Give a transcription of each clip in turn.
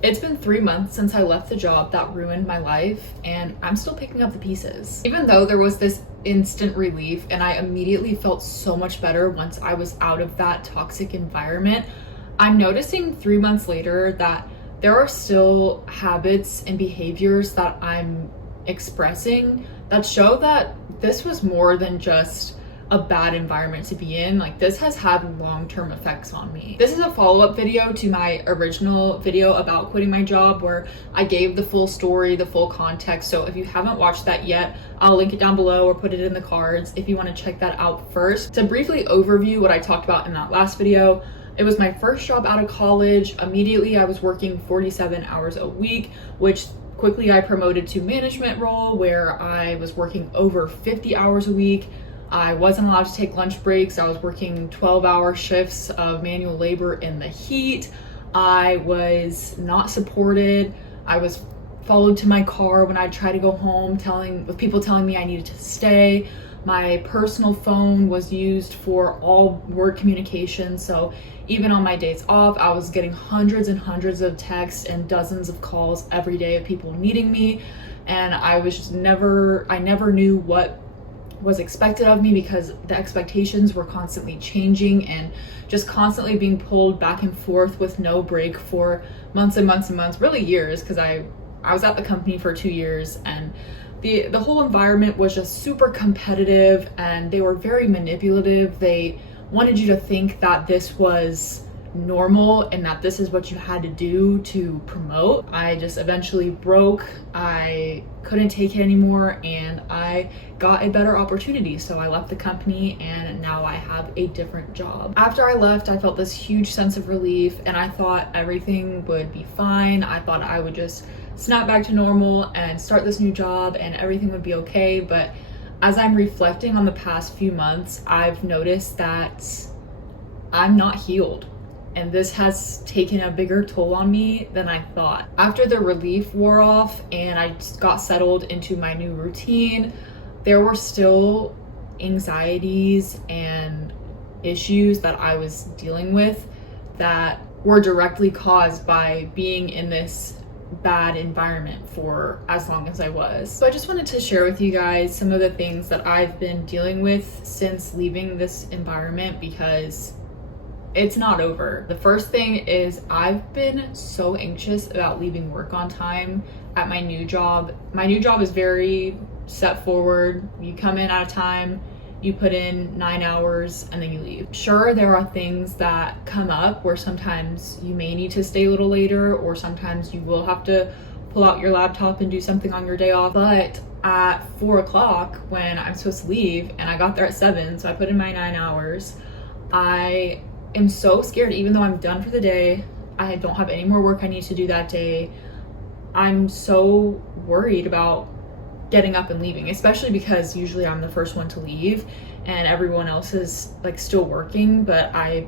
It's been 3 months since I left the job that ruined my life, and I'm still picking up the pieces. Even though there was this instant relief and I immediately felt so much better once I was out of that toxic environment, I'm noticing 3 months later that there are still habits and behaviors that I'm expressing that show that this was more than just a bad environment to be in. Like, this has had long-term effects on me. This is a follow-up video to my original video about quitting my job, where I gave the full story, the full context. So if you haven't watched that yet, I'll link it down below or put it in the cards if you want to check that out first. To briefly overview what I talked about in that last video, it was my first job out of college. Immediately I was working 47 hours a week, which quickly I promoted to management role, where I was working over 50 hours a week. I wasn't allowed to take lunch breaks. I was working 12-hour shifts of manual labor in the heat. I was not supported. I was followed to my car when I tried to go home, with people telling me I needed to stay. My personal phone was used for all work communication. So even on my days off, I was getting hundreds and hundreds of texts and dozens of calls every day of people needing me. And I never knew what was expected of me, because the expectations were constantly changing and just constantly being pulled back and forth with no break for months and months and months, really years, because I was at the company for 2 years, and the whole environment was just super competitive, and they were very manipulative. They wanted you to think that this was normal and that this is what you had to do to promote. I just eventually broke. I couldn't take it anymore, and I got a better opportunity. So I left the company, and now I have a different job. After I left, I felt this huge sense of relief, and I thought everything would be fine. I thought I would just snap back to normal and start this new job and everything would be okay. But as I'm reflecting on the past few months, I've noticed that I'm not healed. And this has taken a bigger toll on me than I thought. After the relief wore off and I just got settled into my new routine, there were still anxieties and issues that I was dealing with that were directly caused by being in this bad environment for as long as I was. So I just wanted to share with you guys some of the things that I've been dealing with since leaving this environment, because it's not over. The first thing is I've been so anxious about leaving work on time at my new job. My new job is very set forward. You come in at a time, you put in 9 hours, and then you leave. Sure, there are things that come up where sometimes you may need to stay a little later, or sometimes you will have to pull out your laptop and do something on your day off. But at 4 o'clock when I'm supposed to leave, and I got there at 7, so I put in my 9 hours, I am so scared. Even though I'm done for the day, I don't have any more work I need to do that day, I'm so worried about getting up and leaving, especially because usually I'm the first one to leave and everyone else is like still working. But I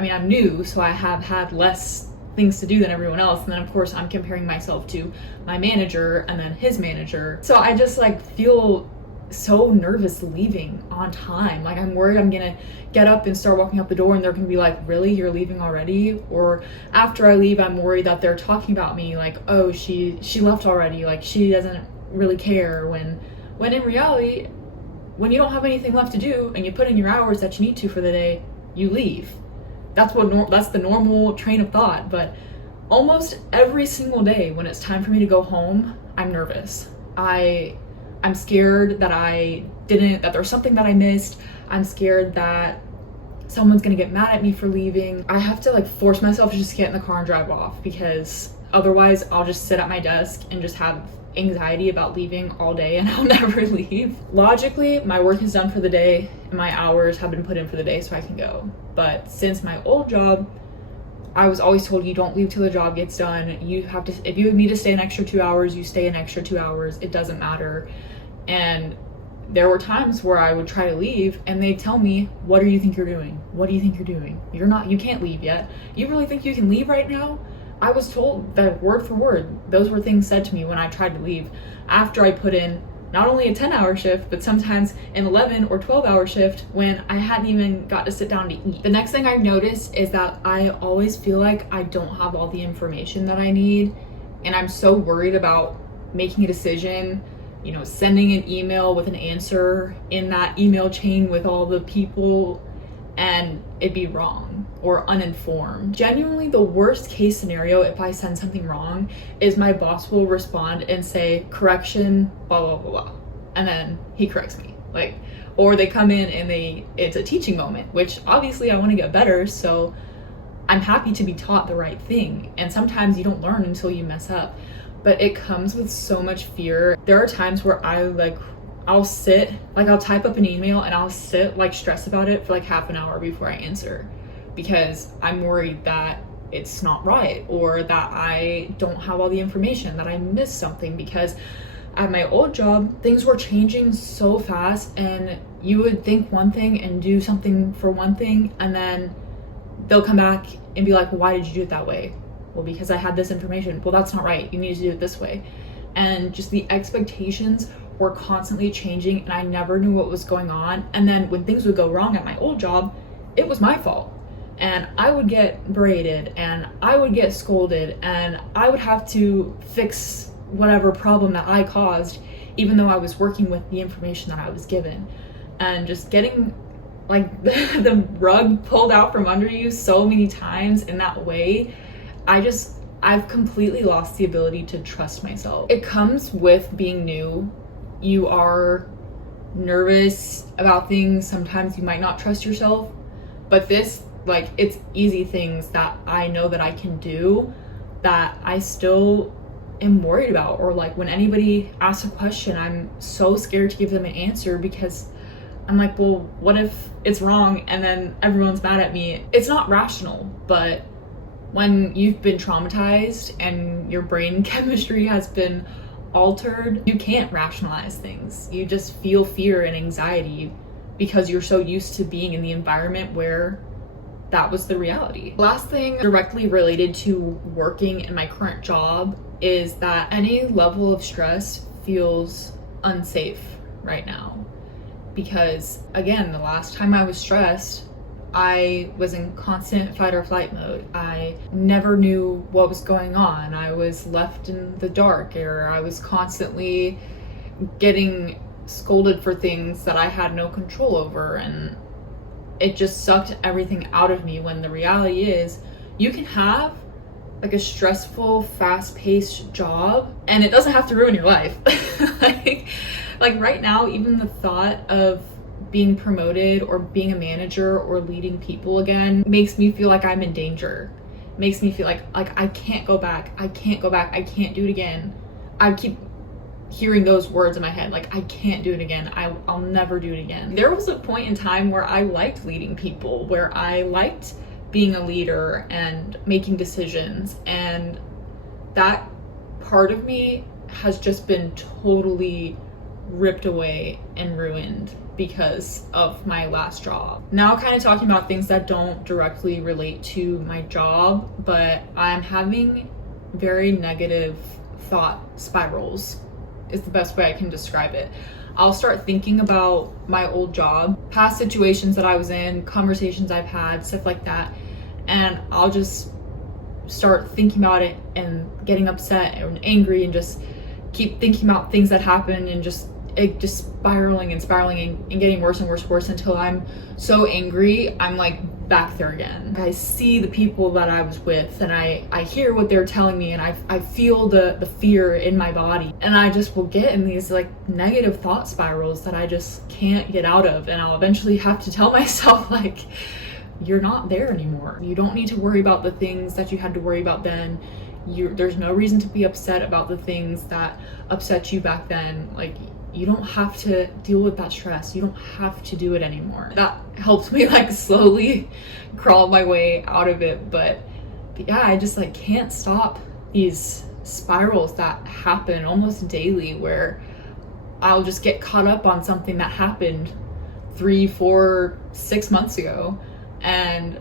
mean, I'm new, so I have had less things to do than everyone else. And then of course I'm comparing myself to my manager and then his manager. So I just like feel so nervous leaving on time. Like, I'm worried I'm gonna get up and start walking out the door and they're gonna be like, really, you're leaving already? Or after I leave, I'm worried that they're talking about me like, oh, she left already, like she doesn't really care, when in reality, when you don't have anything left to do and you put in your hours that you need to for the day, you leave. That's the normal train of thought. But almost every single day when it's time for me to go home, I'm nervous. I'm scared that there's something that I missed. I'm scared that someone's gonna get mad at me for leaving. I have to like force myself to just get in the car and drive off, because otherwise I'll just sit at my desk and just have anxiety about leaving all day and I'll never leave. Logically, my work is done for the day and my hours have been put in for the day, so I can go. But since my old job, I was always told, you don't leave till the job gets done. If you need to stay an extra 2 hours, you stay an extra 2 hours. It doesn't matter. And there were times where I would try to leave and they'd tell me, what do you think you're doing? What do you think you're doing? You can't leave yet. You really think you can leave right now? I was told that word for word. Those were things said to me when I tried to leave after I put in not only a 10-hour shift, but sometimes an 11 or 12-hour shift when I hadn't even got to sit down to eat. The next thing I've noticed is that I always feel like I don't have all the information that I need, and I'm so worried about making a decision, sending an email with an answer in that email chain with all the people, and it'd be wrong or uninformed. Genuinely, the worst case scenario if I send something wrong is my boss will respond and say, correction, blah, blah, blah, blah. And then he corrects me. Or they come in and it's a teaching moment, which obviously I want to get better. So I'm happy to be taught the right thing. And sometimes you don't learn until you mess up, but it comes with so much fear. There are times where I'll sit, I'll type up an email and I'll sit stress about it for half an hour before I answer, because I'm worried that it's not right or that I don't have all the information, that I missed something. Because at my old job, things were changing so fast, and you would think one thing and do something for one thing, and then they'll come back and be like, well, why did you do it that way? Well, because I had this information. Well, that's not right. You need to do it this way. And just the expectations were constantly changing, and I never knew what was going on. And then when things would go wrong at my old job, it was my fault. And I would get berated and I would get scolded and I would have to fix whatever problem that I caused, even though I was working with the information that I was given. And just getting the rug pulled out from under you so many times in that way, I've completely lost the ability to trust myself. It comes with being new. You are nervous about things. Sometimes you might not trust yourself, but this, it's easy things that I know that I can do that I still am worried about. Or when anybody asks a question, I'm so scared to give them an answer because I'm like, well, what if it's wrong and then everyone's mad at me? It's not rational, but when you've been traumatized and your brain chemistry has been altered, you can't rationalize things. You just feel fear and anxiety because you're so used to being in the environment where that was the reality. Last thing directly related to working in my current job is that any level of stress feels unsafe right now. Because again, the last time I was stressed, I was in constant fight or flight mode. I never knew what was going on. I was left in the dark, or I was constantly getting scolded for things that I had no control over, and it just sucked everything out of me, when the reality is you can have a stressful, fast-paced job and it doesn't have to ruin your life. like right now, even the thought of being promoted or being a manager or leading people again makes me feel like I'm in danger. Makes me feel like I can't go back. I can't go back. I can't do it again. I keep hearing those words in my head, I can't do it again. I'll never do it again. There was a point in time where I liked leading people, where I liked being a leader and making decisions, and that part of me has just been totally ripped away and ruined because of my last job. Now, kind of talking about things that don't directly relate to my job, but I'm having very negative thought spirals is the best way I can describe it. I'll start thinking about my old job, past situations that I was in, conversations I've had, stuff like that, and I'll just start thinking about it and getting upset and angry and just keep thinking about things that happened, and just spiraling and getting worse and worse until I'm so angry I'm back there again. I see the people that I was with, and I hear what they're telling me, and I feel the fear in my body, and I just will get in these negative thought spirals that I just can't get out of, and I'll eventually have to tell myself you're not there anymore. You don't need to worry about the things that you had to worry about then. There's no reason to be upset about the things that upset you back then. You don't have to deal with that stress. You don't have to do it anymore. That helps me slowly crawl my way out of it. But yeah, I just can't stop these spirals that happen almost daily, where I'll just get caught up on something that happened 3, 4, 6 months ago, and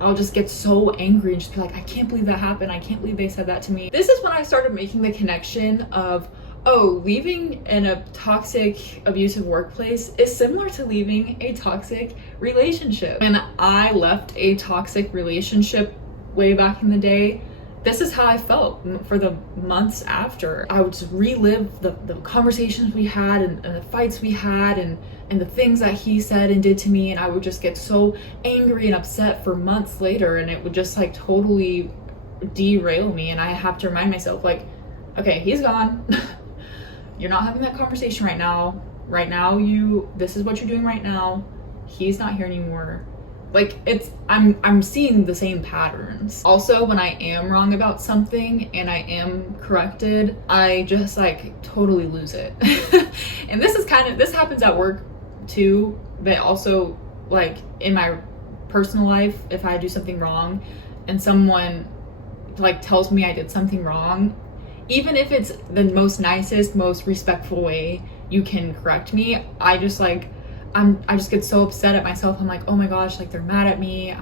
I'll just get so angry and just be I can't believe that happened. I can't believe they said that to me. This is when I started making the connection of, Oh, leaving in a toxic, abusive workplace is similar to leaving a toxic relationship. When I left a toxic relationship way back in the day, this is how I felt for the months after. I would just relive the conversations we had and the fights we had and the things that he said and did to me, and I would just get so angry and upset for months later, and it would just like totally derail me. And I have to remind myself, like, okay, he's gone. You're not having that conversation right now. This is what you're doing right now. He's not here anymore. Like, I'm seeing the same patterns. Also, when I am wrong about something and I am corrected, I just like totally lose it. And this happens at work too, but also like in my personal life, if I do something wrong and someone like tells me I did something wrong, even if it's the most nicest, most respectful way you can correct me, I just get so upset at myself. I'm like, oh my gosh, like they're mad at me.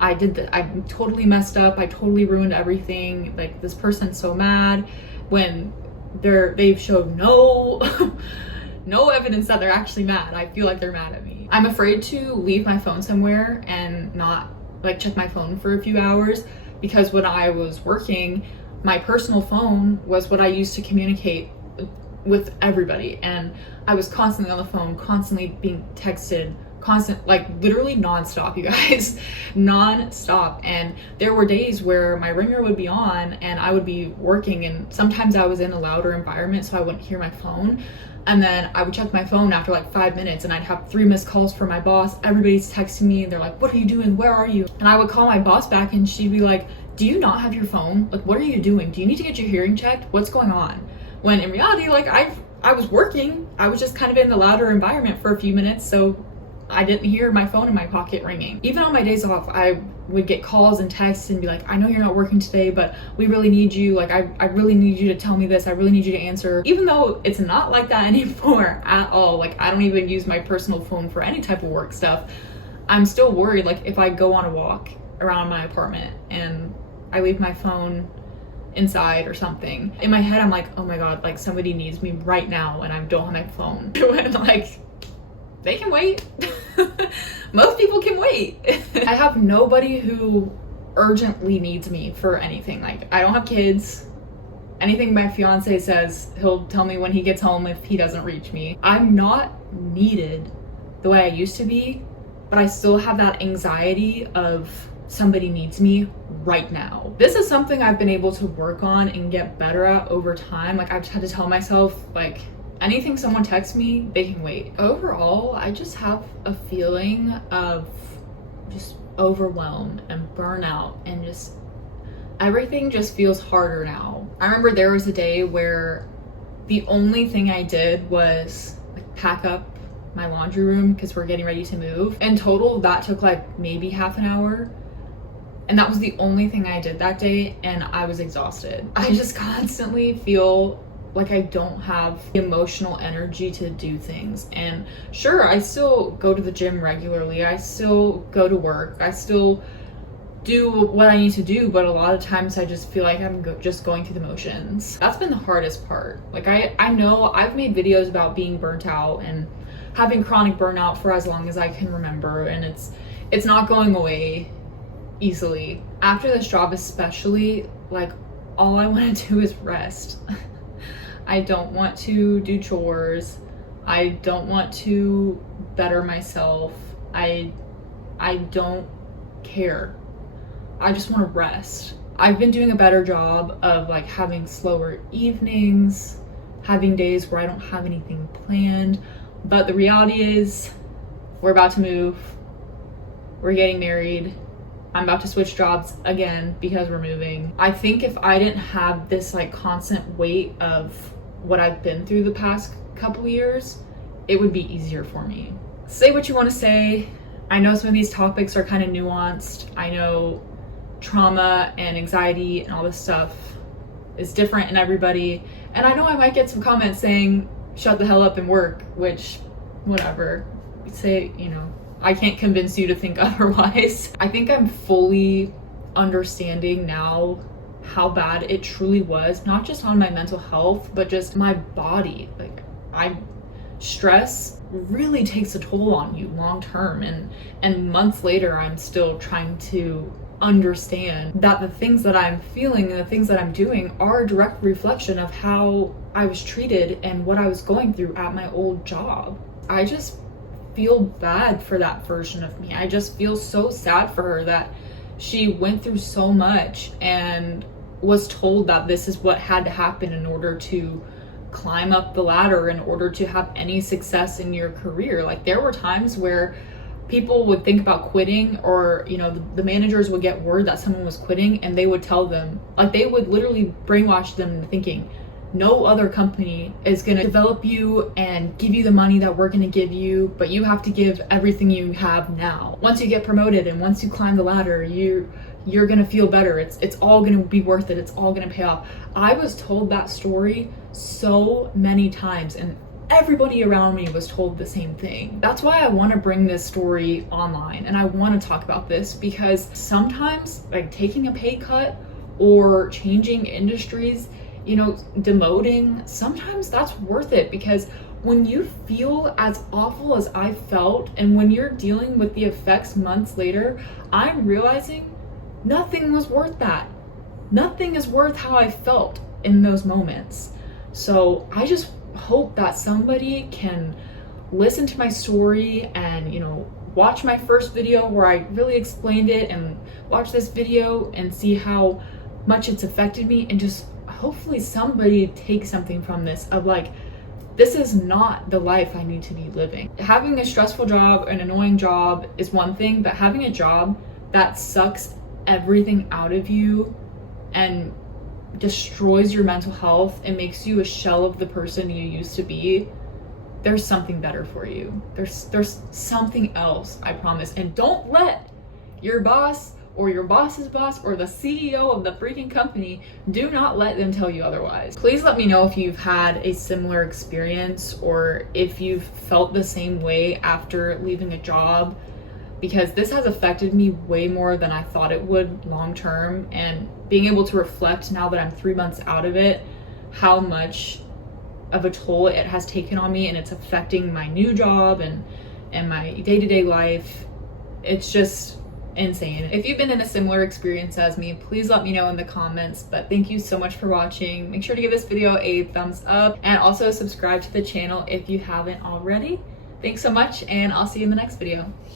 I'm totally messed up. I totally ruined everything. Like, this person's so mad when they've showed no no evidence that they're actually mad. I feel like they're mad at me. I'm afraid to leave my phone somewhere and not like check my phone for a few hours, because when I was working, my personal phone was what I used to communicate with everybody, and I was constantly on the phone, constantly being texted, like literally nonstop, you guys. Nonstop. And there were days where my ringer would be on and I would be working, and sometimes I was in a louder environment so I wouldn't hear my phone, and then I would check my phone after like 5 minutes and I'd have 3 missed calls from my boss. Everybody's texting me and they're like, what are you doing, where are you? And I would call my boss back and she'd be like, do you not have your phone? Like, what are you doing? Do you need to get your hearing checked? What's going on? When in reality, like, I was working. I was just kind of in the louder environment for a few minutes, so I didn't hear my phone in my pocket ringing. Even on my days off, I would get calls and texts and be like, I know you're not working today, but we really need you. Like, I really need you to tell me this. I really need you to answer. Even though it's not like that anymore at all. Like, I don't even use my personal phone for any type of work stuff. I'm still worried, like, if I go on a walk around my apartment and I leave my phone inside or something, in my head I'm like, oh my god, like somebody needs me right now and I don't have my phone. When like, they can wait. Most people can wait. I have nobody who urgently needs me for anything. Like, I don't have kids. Anything my fiance says, he'll tell me when he gets home if he doesn't reach me. I'm not needed the way I used to be, but I still have that anxiety of somebody needs me right now. This is something I've been able to work on and get better at over time. Like, I've just had to tell myself, like, anything someone texts me, they can wait. Overall, I just have a feeling of just overwhelmed and burnout, and just everything just feels harder now. I remember there was a day where the only thing I did was like pack up my laundry room because we're getting ready to move. In total, that took like maybe half an hour. And that was the only thing I did that day, and I was exhausted. I just constantly feel like I don't have the emotional energy to do things. And sure, I still go to the gym regularly. I still go to work. I still do what I need to do, but a lot of times I just feel like I'm just going through the motions. That's been the hardest part. Like, I know I've made videos about being burnt out and having chronic burnout for as long as I can remember, and it's not going away easily. After this job especially, like, all I want to do is rest. I don't want to do chores. I don't want to better myself. I don't care. I just want to rest. I've been doing a better job of like having slower evenings, having days where I don't have anything planned, but the reality is we're about to move. We're getting married. I'm about to switch jobs again because we're moving. I think if I didn't have this like constant weight of what I've been through the past couple years, it would be easier for me. Say what you want to say. I know some of these topics are kind of nuanced. I know trauma and anxiety and all this stuff is different in everybody. And I know I might get some comments saying, shut the hell up and work, which, whatever. Say, you know, I can't convince you to think otherwise. I think I'm fully understanding now how bad it truly was, not just on my mental health, but just my body. Like, stress really takes a toll on you long term, and months later I'm still trying to understand that the things that I'm feeling and the things that I'm doing are a direct reflection of how I was treated and what I was going through at my old job. I just feel bad for that version of me. I just feel so sad for her that she went through so much and was told that this is what had to happen in order to climb up the ladder, in order to have any success in your career. Like, there were times where people would think about quitting, or the managers would get word that someone was quitting, and they would tell them, like, they would literally brainwash them into thinking no other company is going to develop you and give you the money that we're going to give you, but you have to give everything you have now. Once you get promoted and once you climb the ladder, you're going to feel better. It's all going to be worth it. It's all going to pay off. I was told that story so many times, and everybody around me was told the same thing. That's why I want to bring this story online, and I want to talk about this, because sometimes, like, taking a pay cut or changing industries, demoting, sometimes that's worth it, because when you feel as awful as I felt, and when you're dealing with the effects months later, I'm realizing nothing was worth that. Nothing is worth how I felt in those moments. So I just hope that somebody can listen to my story and, watch my first video where I really explained it, and watch this video and see how much it's affected me, and just hopefully somebody takes something from this of, like, this is not the life I need to be living. Having a stressful job, an annoying job is one thing, but having a job that sucks everything out of you and destroys your mental health and makes you a shell of the person you used to be, there's something better for you. There's something else, I promise. And don't let your boss or your boss's boss or the CEO of the freaking company, do not let them tell you otherwise. Please let me know if you've had a similar experience, or if you've felt the same way after leaving a job, because this has affected me way more than I thought it would long term. And being able to reflect now that I'm 3 months out of it, how much of a toll it has taken on me, and it's affecting my new job and my day-to-day life. It's just insane. If you've been in a similar experience as me, please let me know in the comments. But thank you so much for watching. Make sure to give this video a thumbs up, and also subscribe to the channel if you haven't already. Thanks so much, and I'll see you in the next video.